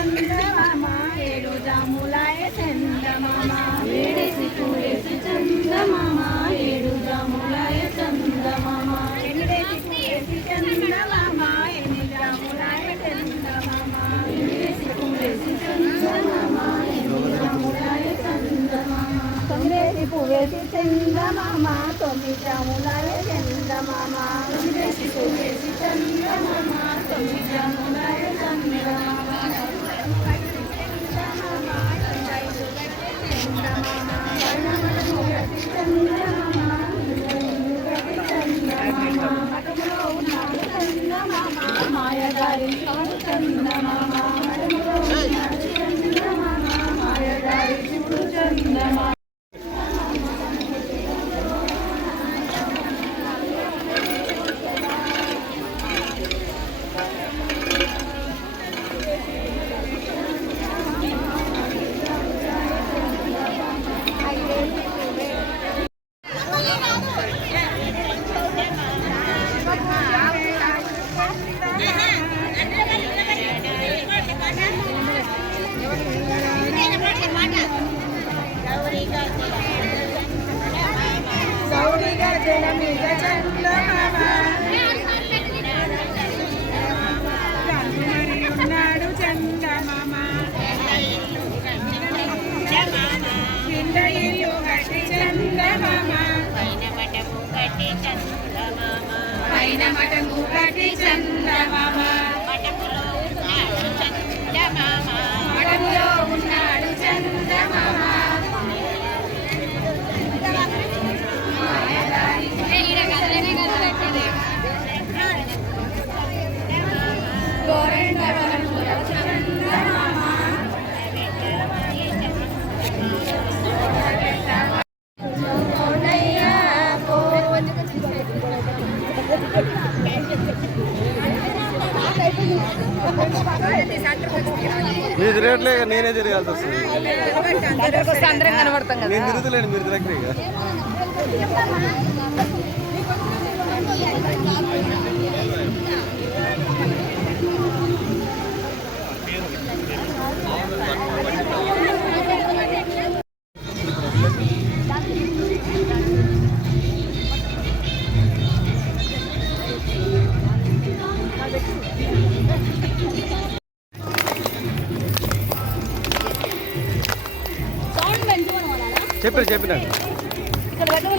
చందమామ ఏడు జాములాయ చందమామ ఏడేసి పూలేసి చందమామ ఏడు జాములాయ చందమామ ఎనిడేసి పూలేసి చందమామ ఎన్ని జాములాయ చందమామ చందమామ ఎన్ని జాములాయ చందమామ తొమ్మిదేసి చందమామ తొమ్మిది జాములాయ చందమామ తొమ్మిదేసి చందమామ మాయగారి చందమామ మీరు తిరగట్లే నేనే తిరగాల్సి వస్తుంది. అందరం కనబడతాం నేను తిరుగుతలేను మీరు తిరగట్లే చెప్పారు చెప్పినాడు ఇక్కడ పెట్టడం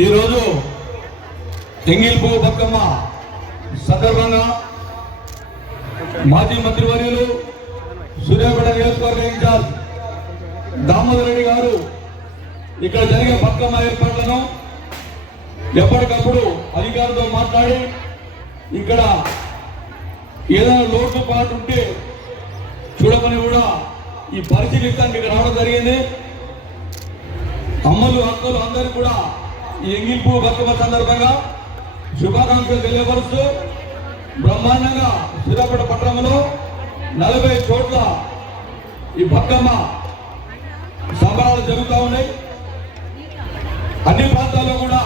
ఈరోజు ఎంగిల్పు బతుకమ్మ సందర్భంగా మాజీ మంత్రివర్యులు సూర్యాపేట నియోజకవర్గ ఇన్ఛార్జ్ దామోదర్ రెడ్డి గారు ఇక్కడ జరిగే బతుకమ్మ ఏర్పాట్లను ఎప్పటికప్పుడు అధికారులతో మాట్లాడి ఇక్కడ ఏదైనా లోటు పాటు ఉంటే చూడమని కూడా ఈ పరిశీలిస్తానికి ఇక్కడ రావడం జరిగింది. అమ్మలు అక్కలు అందరూ కూడా ఈ ఎంగిల్పు బతుకమ్మ సందర్భంగా శుభాకాంక్షలు తెలియపరుస్తూ బ్రహ్మాండంగా సూర్యాపేట పట్టణంలో నలభై చోట్ల ఈ బతుకమ్మ సంబరాలు జరుగుతూ ఉన్నాయి. అన్ని ప్రాంతాల్లో కూడా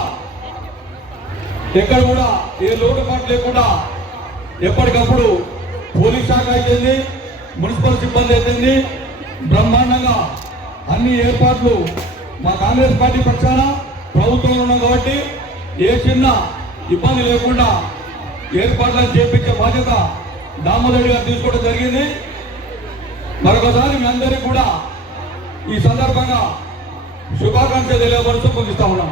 ఎక్కడ కూడా ఏ లోటుపాటు లేకుండా ఎప్పటికప్పుడు పోలీస్ శాఖ అయితేంది మున్సిపల్ సిబ్బంది అయితేంది బ్రహ్మాండంగా అన్ని ఏర్పాట్లు మా కాంగ్రెస్ పార్టీ పక్షాన ప్రభుత్వంలో ఉన్నాం కాబట్టి ఏ చిన్న ఇబ్బంది లేకుండా ఏర్పాట్లను చేపించే బాధ్యత దామోదరుడు గారు తీసుకోవడం జరిగింది. మరొకసారి మీ అందరికీ కూడా ఈ సందర్భంగా శుభాకాంక్ష తెలియపరుస్తూ ముగిస్తా ఉన్నాం.